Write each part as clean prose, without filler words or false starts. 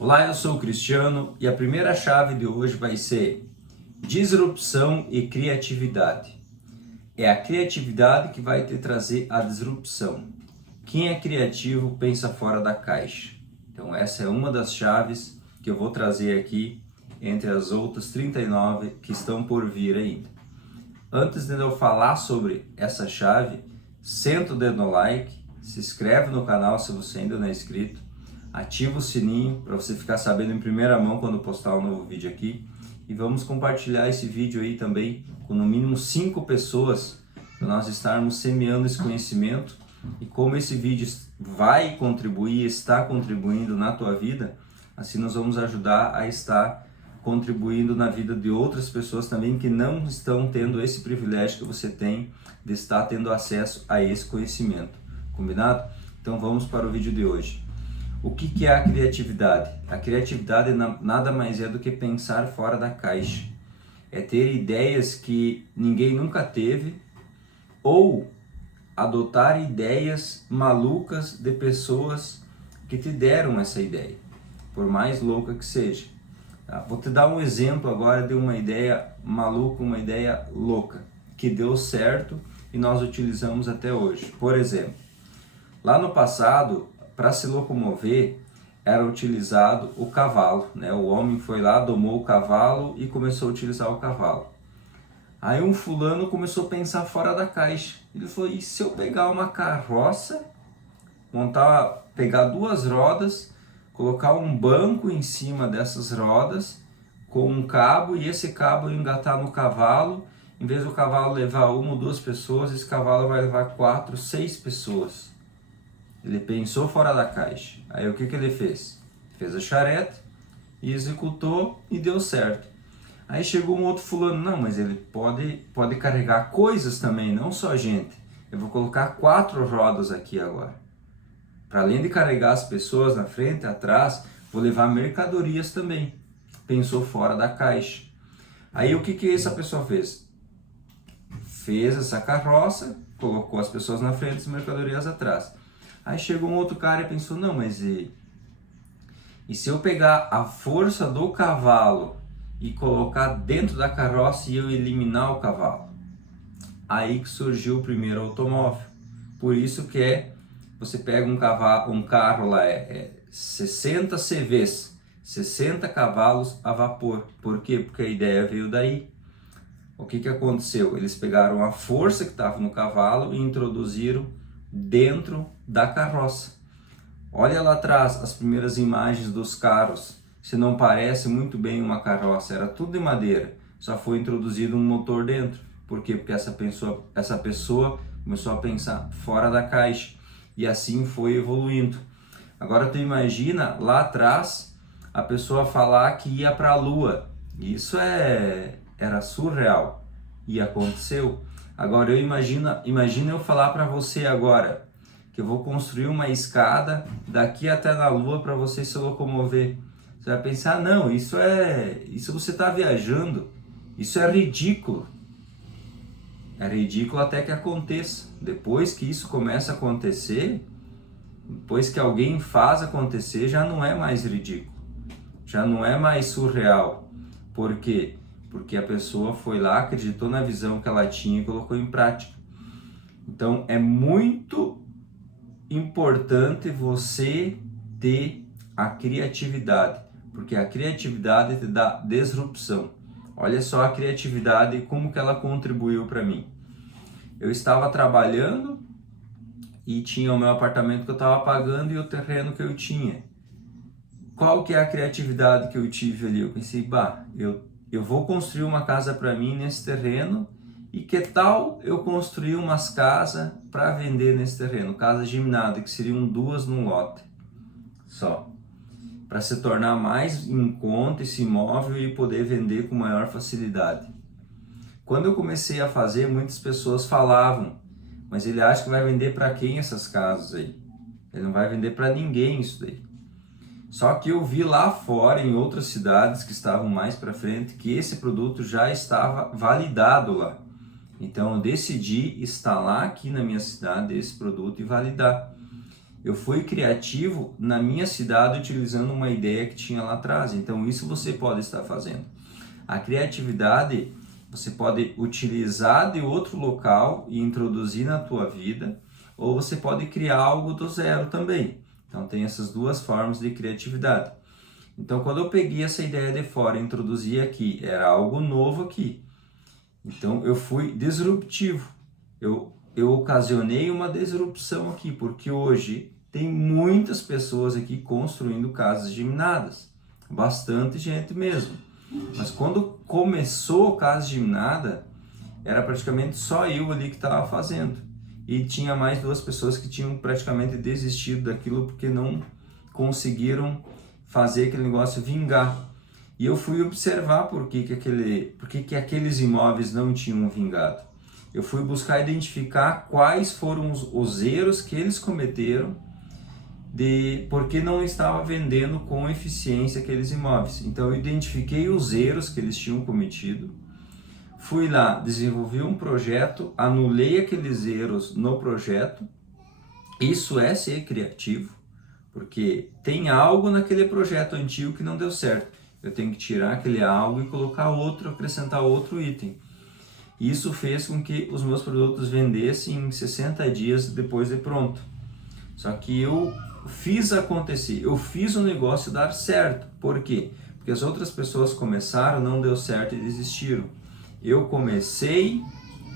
Olá, eu sou o Cristiano e a primeira chave de hoje vai ser disrupção e criatividade. É a criatividade que vai te trazer a disrupção. Quem é criativo pensa fora da caixa. Então essa é uma das chaves que eu vou trazer aqui entre as outras 39 que estão por vir ainda. Antes de eu falar sobre essa chave, senta o dedo no like, se inscreve no canal se você ainda não é inscrito, ativa o sininho para você ficar sabendo em primeira mão quando postar um novo vídeo aqui e vamos compartilhar esse vídeo aí também com no mínimo 5 pessoas para nós estarmos semeando esse conhecimento e como esse vídeo vai contribuir, está contribuindo na tua vida, assim nós vamos ajudar a estar contribuindo na vida de outras pessoas também que não estão tendo esse privilégio que você tem de estar tendo acesso a esse conhecimento. Combinado? Então vamos para o vídeo de hoje. O que é a criatividade? A criatividade nada mais é do que pensar fora da caixa. É ter ideias que ninguém nunca teve ou adotar ideias malucas de pessoas que te deram essa ideia, por mais louca que seja. Tá? Vou te dar um exemplo agora de uma ideia maluca, uma ideia louca, que deu certo e nós utilizamos até hoje. Por exemplo, lá no passado, para se locomover, era utilizado o cavalo, né? O homem foi lá, domou o cavalo e começou a utilizar o cavalo. Aí um fulano começou a pensar fora da caixa. Ele falou, e se eu pegar uma carroça, pegar 2 rodas, colocar um banco em cima dessas rodas, com um cabo, e esse cabo engatar no cavalo, em vez do cavalo levar 1 ou 2 pessoas, esse cavalo vai levar 4, 6 pessoas. Ele pensou fora da caixa. Aí o que ele fez? Fez a charrete e executou e deu certo. Aí chegou um outro fulano, não, mas ele pode carregar coisas também, não só gente. Eu vou colocar 4 rodas aqui agora. Para além de carregar as pessoas na frente e atrás, vou levar mercadorias também. Pensou fora da caixa. Aí o que essa pessoa fez? Fez essa carroça, colocou as pessoas na frente e as mercadorias atrás. Aí chegou um outro cara e pensou, não, mas e se eu pegar a força do cavalo e colocar dentro da carroça e eu eliminar o cavalo? Aí que surgiu o primeiro automóvel. Por isso que você pega um carro lá, 60 CVs, 60 cavalos a vapor. Por quê? Porque a ideia veio daí. O que aconteceu? Eles pegaram a força que estava no cavalo e introduziram dentro da carroça. Olha lá atrás as primeiras imagens dos carros. Se não parece muito bem uma carroça, era tudo de madeira. Só foi introduzido um motor dentro. Por quê? Porque essa pessoa começou a pensar fora da caixa. E assim foi evoluindo. Agora tu imagina lá atrás a pessoa falar que ia para a Lua. Isso era surreal. E aconteceu. Agora imagina eu falar para você agora que eu vou construir uma escada daqui até na Lua para você se locomover. Você vai pensar, não, isso você está viajando, isso é ridículo. É ridículo até que aconteça. Depois que isso começa a acontecer, depois que alguém faz acontecer, já não é mais ridículo, já não é mais surreal. Por quê? Porque a pessoa foi lá, acreditou na visão que ela tinha e colocou em prática. Então é muito importante você ter a criatividade, porque a criatividade te dá disrupção. Olha só a criatividade e como que ela contribuiu para mim. Eu estava trabalhando e tinha o meu apartamento que eu estava pagando e o terreno que eu tinha. Qual que é a criatividade que eu tive ali? Eu pensei, eu vou construir uma casa para mim nesse terreno e que tal eu construir umas casas para vender nesse terreno? Casas geminadas, que seriam 2 num lote só. Para se tornar mais em conta esse imóvel e poder vender com maior facilidade. Quando eu comecei a fazer, muitas pessoas falavam, mas ele acha que vai vender para quem essas casas aí? Ele não vai vender para ninguém isso daí. Só que eu vi lá fora, em outras cidades que estavam mais para frente, que esse produto já estava validado lá. Então eu decidi instalar aqui na minha cidade esse produto e validar. Eu fui criativo na minha cidade utilizando uma ideia que tinha lá atrás. Então isso você pode estar fazendo. A criatividade você pode utilizar de outro local e introduzir na tua vida, ou você pode criar algo do zero também. Então tem essas duas formas de criatividade. Então quando eu peguei essa ideia de fora e introduzi aqui, era algo novo aqui. Então eu fui disruptivo. Eu ocasionei uma disrupção aqui, porque hoje tem muitas pessoas aqui construindo casas geminadas. Bastante gente mesmo. Mas quando começou Casa Geminada, era praticamente só eu ali que estava fazendo. E tinha mais duas pessoas que tinham praticamente desistido daquilo porque não conseguiram fazer aquele negócio vingar. E eu fui observar por que aqueles imóveis não tinham vingado. Eu fui buscar identificar quais foram os erros que eles cometeram porque não estava vendendo com eficiência aqueles imóveis. Então eu identifiquei os erros que eles tinham cometido, fui lá, desenvolvi um projeto, anulei aqueles erros no projeto. Isso é ser criativo, porque tem algo naquele projeto antigo que não deu certo. Eu tenho que tirar aquele algo e colocar outro, acrescentar outro item. Isso fez com que os meus produtos vendessem em 60 dias depois de pronto. Só que eu fiz acontecer, eu fiz o negócio dar certo. Por quê? Porque as outras pessoas começaram, não deu certo e desistiram. Eu comecei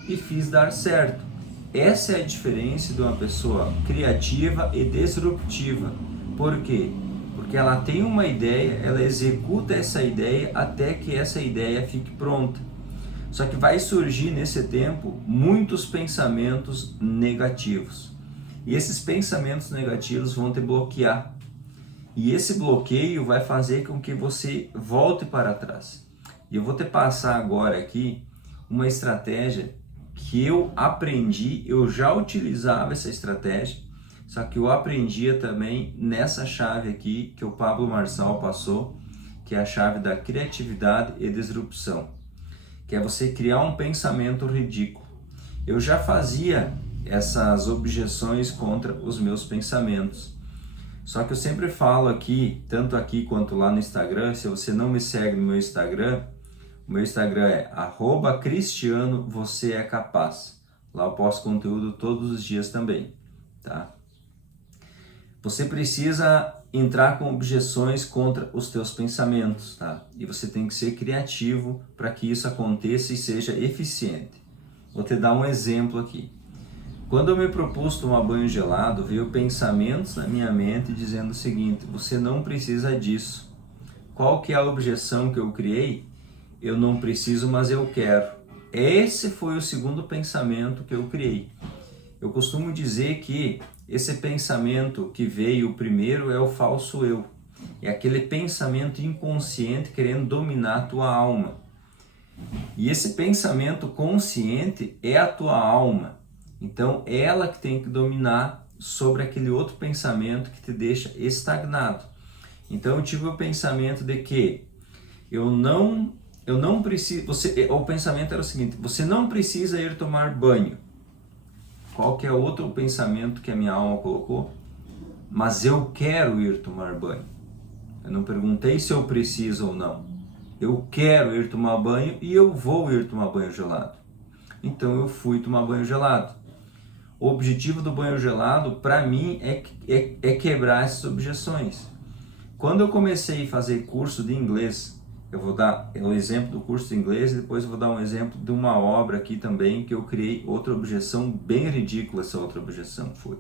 e fiz dar certo. Essa é a diferença de uma pessoa criativa e disruptiva. Por quê? Porque ela tem uma ideia, ela executa essa ideia até que essa ideia fique pronta. Só que vai surgir nesse tempo muitos pensamentos negativos. E esses pensamentos negativos vão te bloquear. E esse bloqueio vai fazer com que você volte para trás. E eu vou te passar agora aqui uma estratégia que eu aprendi, eu já utilizava essa estratégia, só que eu aprendia também nessa chave aqui que o Pablo Marçal passou, que é a chave da criatividade e disrupção, que é você criar um pensamento ridículo. Eu já fazia essas objeções contra os meus pensamentos. Só que eu sempre falo aqui, tanto aqui quanto lá no Instagram, se você não me segue no meu Instagram, o meu Instagram é @cristianovocêecapaz. Lá eu posto conteúdo todos os dias também, tá? Você precisa entrar com objeções contra os teus pensamentos, tá? E você tem que ser criativo para que isso aconteça e seja eficiente. Vou te dar um exemplo aqui. Quando eu me propus tomar banho gelado, veio pensamentos na minha mente dizendo o seguinte: você não precisa disso. Qual que é a objeção que eu criei? Eu não preciso, mas eu quero. Esse foi o segundo pensamento que eu criei. Eu costumo dizer que esse pensamento que veio primeiro é o falso eu. É aquele pensamento inconsciente querendo dominar a tua alma. E esse pensamento consciente é a tua alma. Então, é ela que tem que dominar sobre aquele outro pensamento que te deixa estagnado. Então, eu tive o pensamento de que eu não preciso... o pensamento era o seguinte: você não precisa ir tomar banho. Qual que é outro pensamento que a minha alma colocou? Mas eu quero ir tomar banho. Eu não perguntei se eu preciso ou não. Eu quero ir tomar banho e eu vou ir tomar banho gelado. Então eu fui tomar banho gelado. O objetivo do banho gelado, para mim, é quebrar essas objeções. Quando eu comecei a fazer curso de inglês, eu vou dar o exemplo do curso de inglês e depois eu vou dar um exemplo de uma obra aqui também que eu criei outra objeção bem ridícula. Essa outra objeção foi.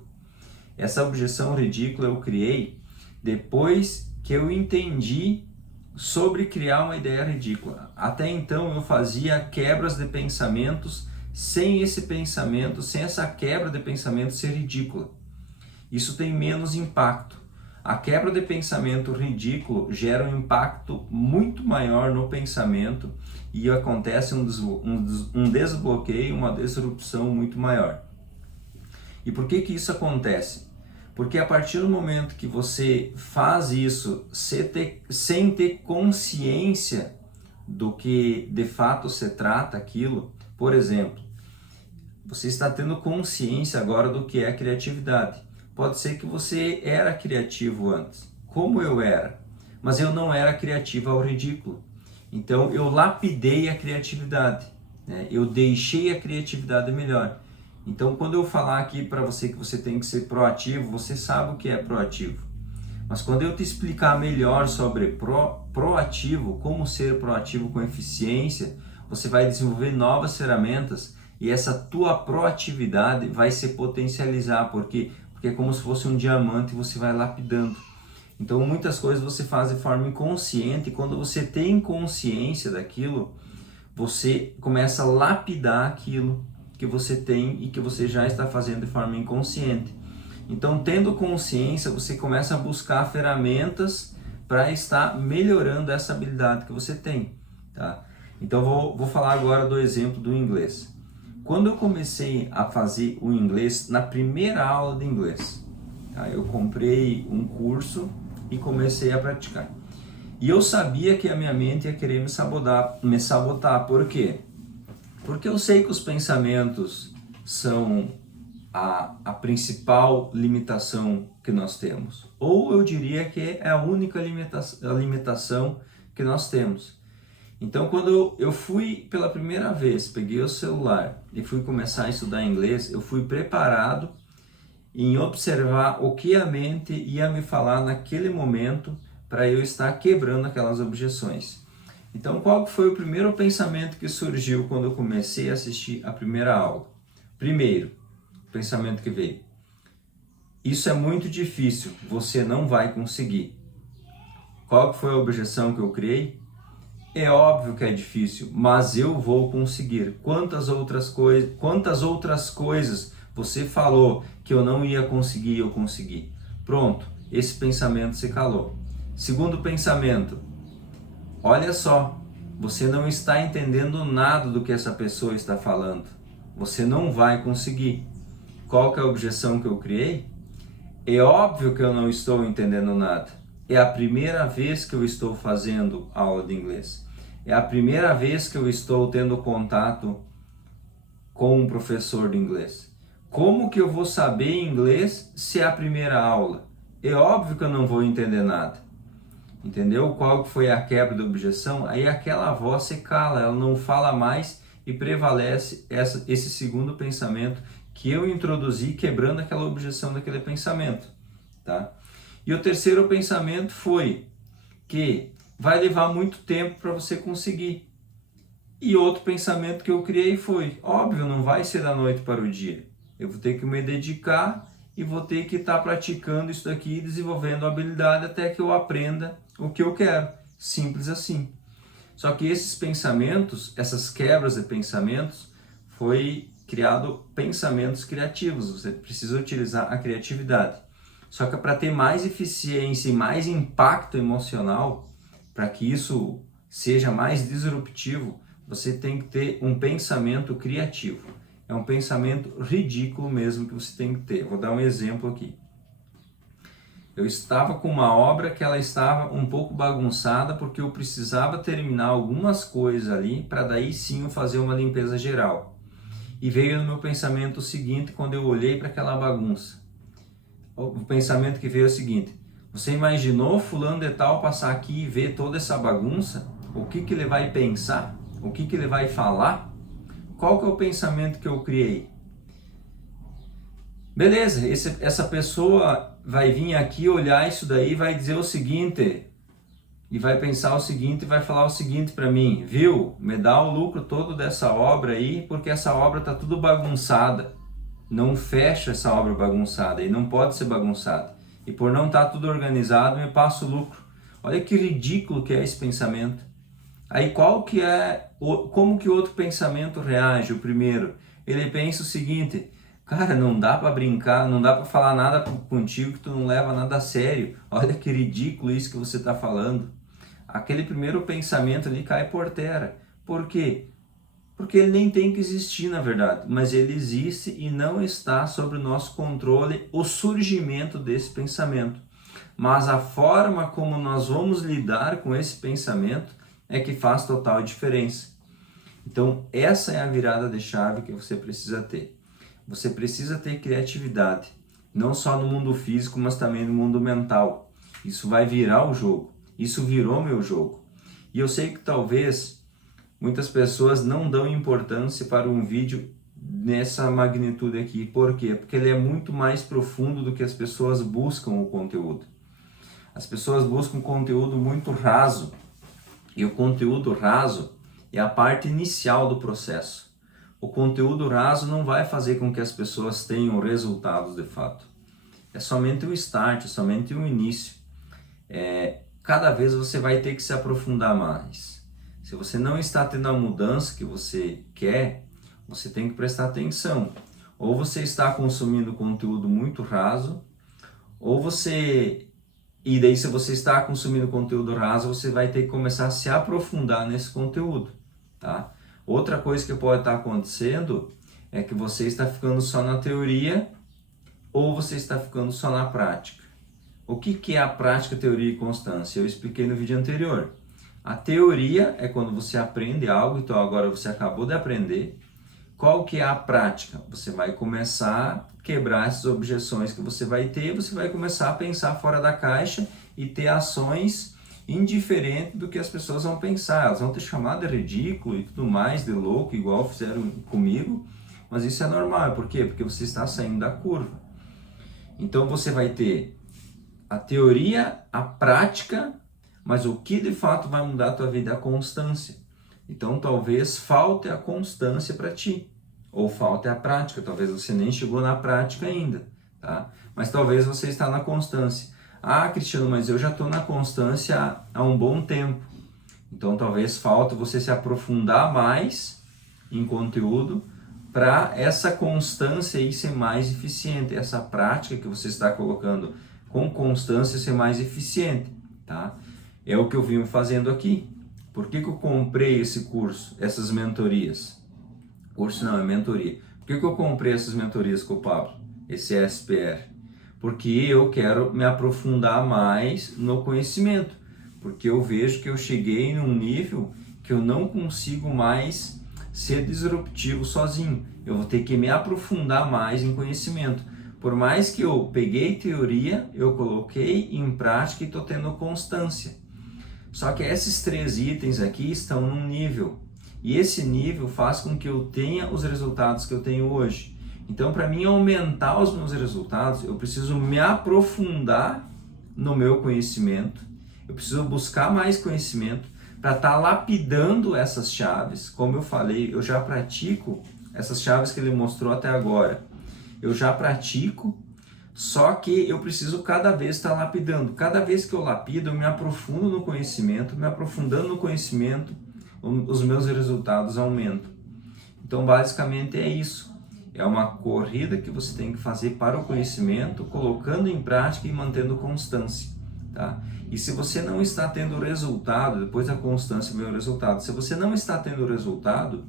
Essa objeção ridícula eu criei depois que eu entendi sobre criar uma ideia ridícula. Até então eu fazia quebras de pensamentos sem esse pensamento, sem essa quebra de pensamento ser ridícula. Isso tem menos impacto. A quebra de pensamento ridículo gera um impacto muito maior no pensamento e acontece um desbloqueio, uma disrupção muito maior. E por que isso acontece? Porque a partir do momento que você faz isso sem ter consciência do que de fato se trata aquilo, por exemplo, você está tendo consciência agora do que é criatividade. Pode ser que você era criativo antes, como eu era, mas eu não era criativo ao ridículo. Então eu lapidei a criatividade, né? Eu deixei a criatividade melhor. Então quando eu falar aqui para você que você tem que ser proativo, você sabe o que é proativo. Mas quando eu te explicar melhor sobre proativo, como ser proativo com eficiência, você vai desenvolver novas ferramentas e essa tua proatividade vai se potencializar, porque é como se fosse um diamante e você vai lapidando. Então muitas coisas você faz de forma inconsciente e quando você tem consciência daquilo, você começa a lapidar aquilo que você tem e que você já está fazendo de forma inconsciente. Então, tendo consciência, você começa a buscar ferramentas para estar melhorando essa habilidade que você tem, tá? Então, vou falar agora do exemplo do inglês. Quando eu comecei a fazer o inglês, na primeira aula de inglês, tá? Eu comprei um curso e comecei a praticar. E eu sabia que a minha mente ia querer me sabotar. Por quê? Porque eu sei que os pensamentos são a principal limitação que nós temos. Ou eu diria que é a única limitação que nós temos. Então, quando eu fui pela primeira vez, peguei o celular e fui começar a estudar inglês, eu fui preparado em observar o que a mente ia me falar naquele momento para eu estar quebrando aquelas objeções. Então, qual foi o primeiro pensamento que surgiu quando eu comecei a assistir a primeira aula? Primeiro, pensamento que veio: isso é muito difícil, você não vai conseguir. Qual foi a objeção que eu criei? É óbvio que é difícil, mas eu vou conseguir. Quantas outras coisas você falou que eu não ia conseguir, eu consegui. Pronto, esse pensamento se calou. Segundo pensamento: olha só, você não está entendendo nada do que essa pessoa está falando. Você não vai conseguir. Qual que é a objeção que eu criei? É óbvio que eu não estou entendendo nada. É a primeira vez que eu estou fazendo aula de inglês. É a primeira vez que eu estou tendo contato com um professor de inglês. Como que eu vou saber inglês se é a primeira aula? É óbvio que eu não vou entender nada. Entendeu? Qual que foi a quebra da objeção? Aí aquela voz se cala, ela não fala mais e prevalece esse segundo pensamento que eu introduzi, quebrando aquela objeção daquele pensamento, tá? E o terceiro pensamento foi que vai levar muito tempo para você conseguir. E outro pensamento que eu criei foi: óbvio, não vai ser da noite para o dia. Eu vou ter que me dedicar e vou ter que estar praticando isso daqui, desenvolvendo a habilidade até que eu aprenda o que eu quero. Simples assim. Só que esses pensamentos, essas quebras de pensamentos, foi criado pensamentos criativos. Você precisa utilizar a criatividade. Só que para ter mais eficiência e mais impacto emocional, para que isso seja mais disruptivo, você tem que ter um pensamento criativo. É um pensamento ridículo mesmo que você tem que ter. Vou dar um exemplo aqui. Eu estava com uma obra que ela estava um pouco bagunçada porque eu precisava terminar algumas coisas ali para daí sim eu fazer uma limpeza geral. E veio no meu pensamento o seguinte quando eu olhei para aquela bagunça. O pensamento que veio é o seguinte: você imaginou fulano de tal passar aqui e ver toda essa bagunça? O que ele vai pensar? O que ele vai falar? Qual que é o pensamento que eu criei? Beleza, essa pessoa vai vir aqui olhar isso daí e vai dizer o seguinte, e vai pensar o seguinte, e vai falar o seguinte para mim: viu, me dá o lucro todo dessa obra aí, porque essa obra tá tudo bagunçada. Não fecha essa obra bagunçada e não pode ser bagunçada. E por não estar tudo organizado, me passa o lucro. Olha que ridículo que é esse pensamento. Aí como que o outro pensamento reage? O primeiro, ele pensa o seguinte: cara, não dá para brincar, não dá para falar nada contigo que tu não leva nada a sério. Olha que ridículo isso que você está falando. Aquele primeiro pensamento ali cai por terra. Por quê? Porque ele nem tem que existir na verdade, mas ele existe e não está sob o nosso controle o surgimento desse pensamento. Mas a forma como nós vamos lidar com esse pensamento é que faz total diferença. Então essa é a virada de chave que você precisa ter. Você precisa ter criatividade. não só no mundo físico, mas também no mundo mental. Isso vai virar o jogo. Isso virou meu jogo. E eu sei que talvez muitas pessoas não dão importância para um vídeo nessa magnitude aqui. Por quê? Porque ele é muito mais profundo do que as pessoas buscam o conteúdo. As pessoas buscam conteúdo muito raso. E o conteúdo raso é a parte inicial do processo. O conteúdo raso não vai fazer com que as pessoas tenham resultados de fato. É somente o start, é somente o início. Cada vez você vai ter que se aprofundar mais. Se você não está tendo a mudança que você quer, você tem que prestar atenção. Ou você está consumindo conteúdo muito raso, ou você... E daí, se você está consumindo conteúdo raso, você vai ter que começar a se aprofundar nesse conteúdo, tá? Outra coisa que pode estar acontecendo é que você está ficando só na teoria ou você está ficando só na prática. O que é a prática, teoria e constância? Eu expliquei no vídeo anterior. A teoria é quando você aprende algo, então agora você acabou de aprender. Qual que é a prática? Você vai começar a quebrar essas objeções que você vai ter, você vai começar a pensar fora da caixa e ter ações indiferente do que as pessoas vão pensar. Elas vão te chamar de ridículo e tudo mais, de louco, igual fizeram comigo, mas isso é normal. Por quê? Porque você está saindo da curva. Então você vai ter a teoria, a prática, mas o que de fato vai mudar a tua vida é a constância. Então talvez falte a constância para ti, ou falte a prática, talvez você nem chegou na prática ainda, tá? Mas talvez você está na constância. Ah, Cristiano, mas eu já estou na constância há um bom tempo. Então talvez falte você se aprofundar mais em conteúdo para essa constância aí ser mais eficiente, essa prática que você está colocando com constância ser mais eficiente, tá? É o que eu vim fazendo aqui. Por que eu comprei esse curso, essas mentorias? Curso não, é mentoria. Por que eu comprei essas mentorias com o Pablo, esse SPR? Porque eu quero me aprofundar mais no conhecimento, porque eu vejo que eu cheguei num nível que eu não consigo mais ser disruptivo sozinho. Eu vou ter que me aprofundar mais em conhecimento. Por mais que eu peguei teoria, eu coloquei em prática e estou tendo constância. Só que esses 3 itens aqui estão num nível, e esse nível faz com que eu tenha os resultados que eu tenho hoje. Então, para mim aumentar os meus resultados, eu preciso me aprofundar no meu conhecimento, eu preciso buscar mais conhecimento para estar lapidando essas chaves. Como eu falei, eu já pratico essas chaves que ele mostrou até agora. Eu já pratico, só que eu preciso cada vez estar lapidando. Cada vez que eu lapido, eu me aprofundo no conhecimento, me aprofundando no conhecimento, os meus resultados aumentam. Então, basicamente é isso. É uma corrida que você tem que fazer para o conhecimento, colocando em prática e mantendo constância, tá? E se você não está tendo resultado, depois da constância vem o resultado. Se você não está tendo resultado,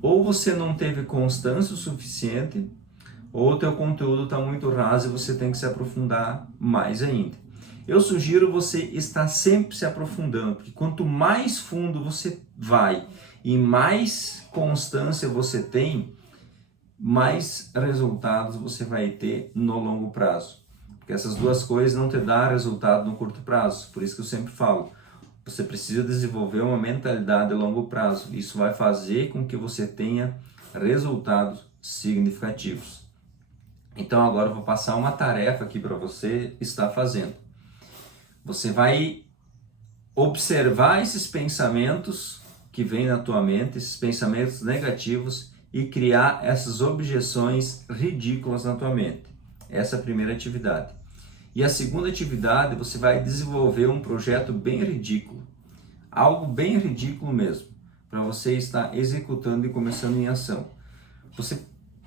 ou você não teve constância o suficiente, ou o teu conteúdo está muito raso e você tem que se aprofundar mais ainda. Eu sugiro você estar sempre se aprofundando, porque quanto mais fundo você vai e mais constância você tem, mais resultados você vai ter no longo prazo. Porque essas duas coisas não te dão resultado no curto prazo. Por isso que eu sempre falo, você precisa desenvolver uma mentalidade de longo prazo. Isso vai fazer com que você tenha resultados significativos. Então agora eu vou passar uma tarefa aqui para você estar fazendo. Você vai observar esses pensamentos que vêm na tua mente, esses pensamentos negativos, e criar essas objeções ridículas na tua mente. Essa é a primeira atividade. E a segunda atividade, você vai desenvolver um projeto bem ridículo. Algo bem ridículo mesmo, para você estar executando e começando em ação. Você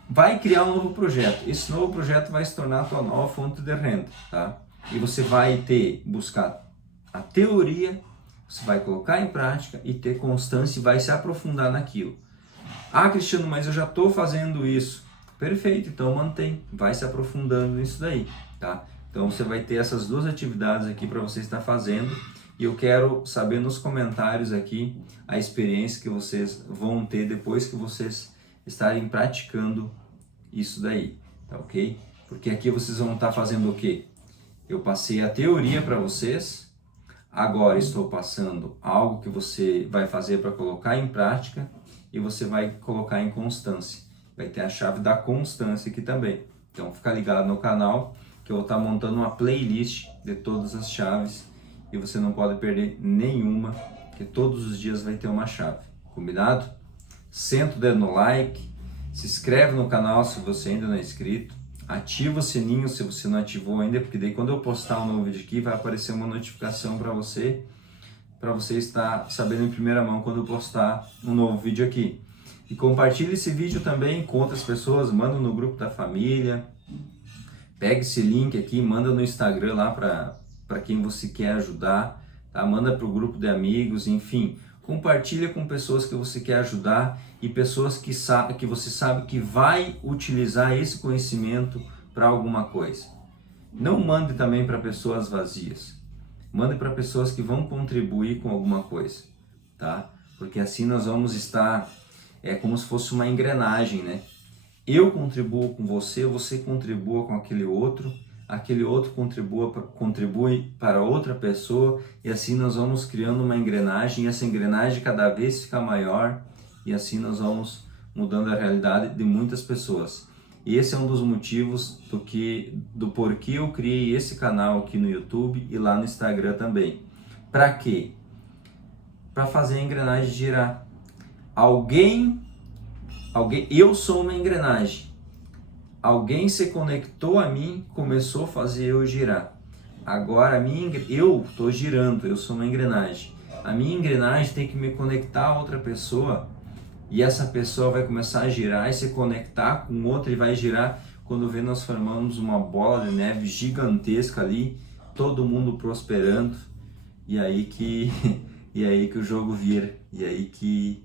vai criar um novo projeto. Esse novo projeto vai se tornar a tua nova fonte de renda, tá? E você vai buscar a teoria, você vai colocar em prática e ter constância e vai se aprofundar naquilo. Ah, Cristiano, mas eu já estou fazendo isso. Perfeito, então mantém, vai se aprofundando nisso daí, tá? Então você vai ter essas 2 atividades aqui para você estar fazendo, e eu quero saber nos comentários aqui a experiência que vocês vão ter depois que vocês estarem praticando isso daí, tá ok? Porque aqui vocês vão estar fazendo o quê? Eu passei a teoria para vocês, agora estou passando algo que você vai fazer para colocar em prática e você vai colocar em constância. Vai ter a chave da constância aqui também. Então fica ligado no canal que eu vou estar montando uma playlist de todas as chaves e você não pode perder nenhuma, porque todos os dias vai ter uma chave. Combinado? Senta o dedo no like, se inscreve no canal se você ainda não é inscrito, ativa o sininho se você não ativou ainda, porque daí quando eu postar um novo vídeo aqui vai aparecer uma notificação para você estar sabendo em primeira mão quando eu postar um novo vídeo aqui. E compartilhe esse vídeo também com outras pessoas, manda no grupo da família, pega esse link aqui, manda no Instagram lá para quem você quer ajudar, tá? Manda para o grupo de amigos, enfim, compartilha com pessoas que você quer ajudar e pessoas que você sabe que vai utilizar esse conhecimento para alguma coisa. Não mande também para pessoas vazias, mande para pessoas que vão contribuir com alguma coisa, tá? Porque assim nós vamos estar, como se fosse uma engrenagem, né? Eu contribuo com você, você contribua com aquele outro contribui para outra pessoa e assim nós vamos criando uma engrenagem e essa engrenagem cada vez fica maior e assim nós vamos mudando a realidade de muitas pessoas. E esse é um dos motivos do porquê eu criei esse canal aqui no YouTube e lá no Instagram também. Para quê? Para fazer a engrenagem girar. Eu sou uma engrenagem. Alguém se conectou a mim, começou a fazer eu girar. Agora eu estou girando, eu sou uma engrenagem. A minha engrenagem tem que me conectar a outra pessoa e essa pessoa vai começar a girar e se conectar com outra e vai girar. Quando vê, nós formamos uma bola de neve gigantesca ali, todo mundo prosperando e aí que o jogo vira, e aí que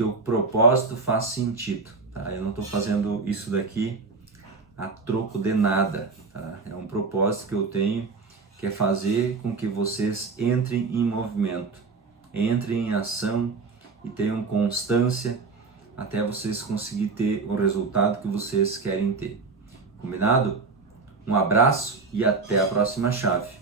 o propósito faz sentido. Tá? Eu não estou fazendo isso daqui a troco de nada. Tá? É um propósito que eu tenho, que é fazer com que vocês entrem em movimento, entrem em ação e tenham constância até vocês conseguirem ter o resultado que vocês querem ter. Combinado? Um abraço e até a próxima chave.